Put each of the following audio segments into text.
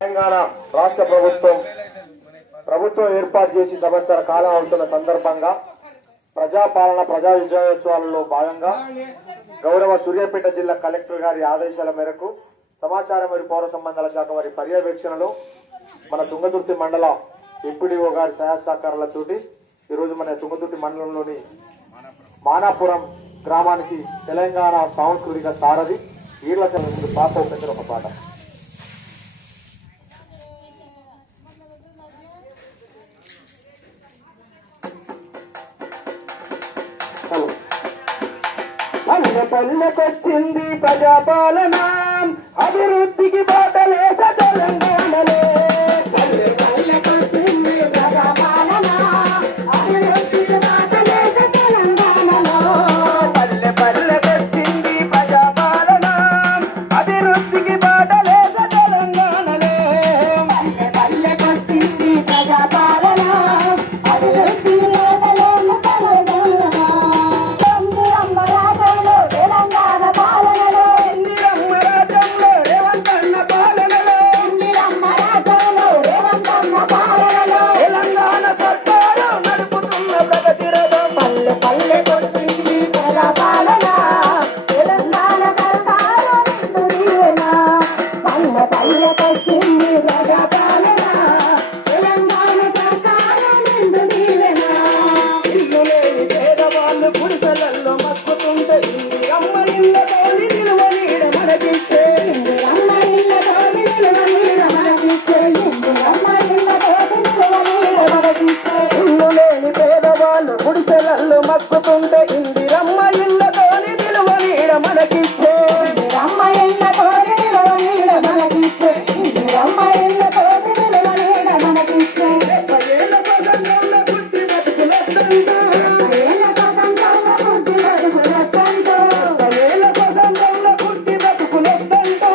తెలంగాణ రాష్ట్ర ప్రభుత్వం ఏర్పాటు చేసి సంవత్సర కాలం అవుతున్న సందర్భంగా ప్రజాపాలన ప్రజా విజయోత్సవాలలో భాగంగా గౌరవ సూర్యాపేట జిల్లా కలెక్టర్ గారి ఆదేశాల మేరకు సమాచార మరియు పౌర సంబంధాల శాఖ వారి పర్యవేక్షణలో మన తుంగతుర్తి మండల ఎంపీడీఓ గారి సహాయ సహకారాలతోటి ఈరోజు మన తుంగతుర్తి మండలంలోని మానాపురం గ్రామానికి తెలంగాణ సాంస్కృతిక సారథి ఈర్ల ముందు పాత ఒక పాట. పల్లెకొచ్చింది ప్రజాపాలన అభివృద్ధికి బాటలేస తెలంగాణలో. పల్లెకొచ్చింది ప్రజాపాలన అభివృద్ధికి బాటలేస తెలంగాణలో. పల్లెకొచ్చింది ప్రజాపాలన అభివృద్ధికి బాటలేస తెలంగాణలో. పల్లెకొచ్చింది ప్రజాపాలన అభివృద్ధికి గుడిసెలల్లో మక్కుతుంటే ఇందిరమ్మ ఇళ్ళతోని నిలువ నీడ మనకిచ్చే. ఇందిరమ్మ ఇళ్ళతోని నిలువ నీడ మనకిచ్చే. ఇందిరమ్మ ఇళ్ళతోని నిలువ నీడ మనకిచ్చే. ఏళ్ళ స్వతంత్రంలో పుట్టి బతుకులొద్దంటూ. ఏళ్ళ స్వతంత్రంలో పుట్టి బతుకులొద్దంటూ. ఏళ్ళ స్వతంత్రంలో పుట్టి బతుకులొద్దంటూ.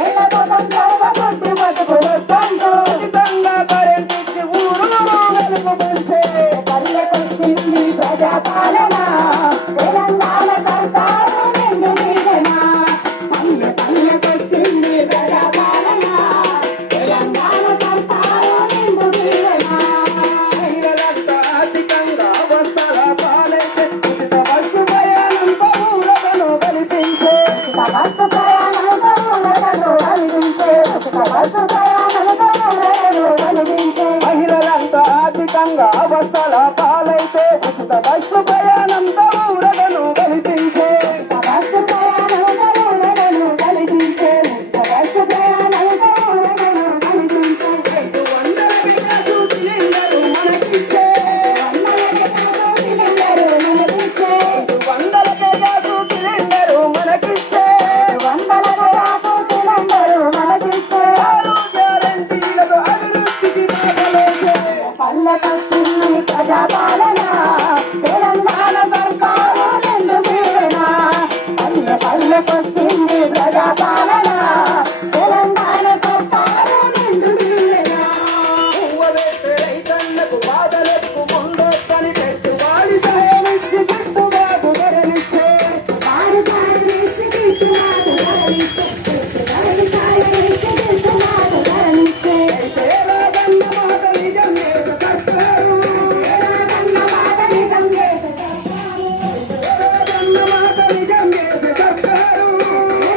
ఏళ్ళ స్వతంత్రంలో పుట్టి బతుకులొద్దంటూ. ఉచితంగా కరెంట్ ఇచ్చి ఊరు వెలుగు పెంచే. పల్లెకొచ్చింది ప్రజాపాలన తెలంగాణ సర్కారు నిండు నీడనా. పల్లెకొచ్చింది ప్రజాపాలన తెలంగాణ సర్కారు నిండు నీడనా. మహిళలంతా అధికంగా వస్త్రాల పాలైతే ఉచిత బస్సు ప్రయాణంతో ఊరటను కల్పించే. ఉచిత బస్సు ప్రయాణంతో ఊరటను కల్పించే. ఉచిత బస్సు ప్రయాణంతో ఊరటను కల్పించే. మహిళలంతా అధికంగా వస్త్రాల పాలైతే ఉచిత బస్సు ప్రయాణంతో ఊరటను కల్పించే. ఉచిత బస్సు ప్రయాణంతో ఊరటను కల్పించే. ఉచిత బస్సు ప్రయాణంతో ఊరటను కల్పించే. 200 గ్యాసు సిలిండరు మనకిచ్చే. 200 గ్యాసు సిలిండరు మనకిచ్చే. 200 గ్యాసు సిలిండరు మనకిచ్చే. 6 గ్యారంటీలతో అభివృద్ధికి బాటలేసే. పల్లెకొచ్చింది ప్రజాపాలన తెలంగాణ సర్కారు నిండు నీడనా. పల్లెకొచ్చింది ప్రజాపాలన తెలంగాణ సర్కారు నిండు నీడనా. పువ్వవేసే రైతన్నకు బాధలకు ముందొక్కని పెట్టుబడి సాయమిచ్చి గిట్టుబాటు ధరనిచ్చే. పెట్టుబడి సాయమిచ్చి గిట్టుబాటు ధరనిచ్చే. పెట్టుబడి సాయమిచ్చి గిట్టుబాటు ధరనిచ్చే. రాజన్న మాట నిజం చేసే సర్కారు. రాజన్న మాట నిజం చేసే సర్కారు. రాజన్న మాట నిజం చేసే సర్కారు.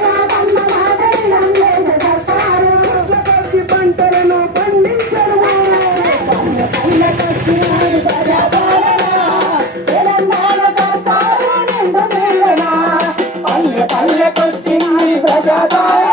రాజన్న మాట నిజం చేసే సర్కారు. పత్తి పంటలను పండించరు. పల్లెకొచ్చింది ప్రజాపాలన తెలంగాణ సర్కారు నిండు నీడనా. పల్లెకొచ్చింది ప్రజాపాలన